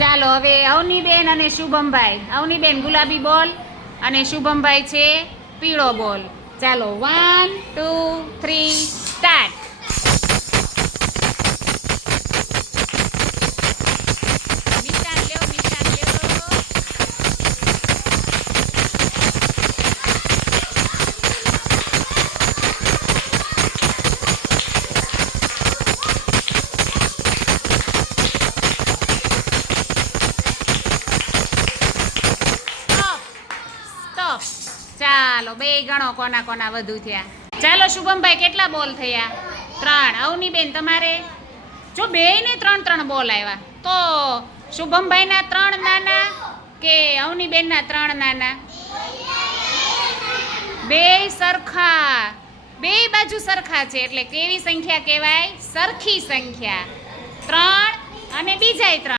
ચાલો હવે અવનીબેન અને શુભમભાઈ. અવનીબેન ગુલાબી બોલ અને શુભમભાઈ છે પીળો બોલ. ચાલો 1 2 3 સ્ટાર્ટ. નિશાન લ્યો, નિશાન લ્યો. ચાલો બે ગણો કોના કોના વધુ થયા. ચાલો શુભમભાઈ કેટલા બોલ થયા? 3. અવનીબેન તમારે જો બેયને 3 બોલ આવ્યા તો શુભમભાઈના 3 નાના કે અવનીબેનના 3 નાના? બે સરખા, બે બાજુ સરખા છે એટલે કેવી સંખ્યા કહેવાય? સરખી સંખ્યા. 3 અને બીજાય 3.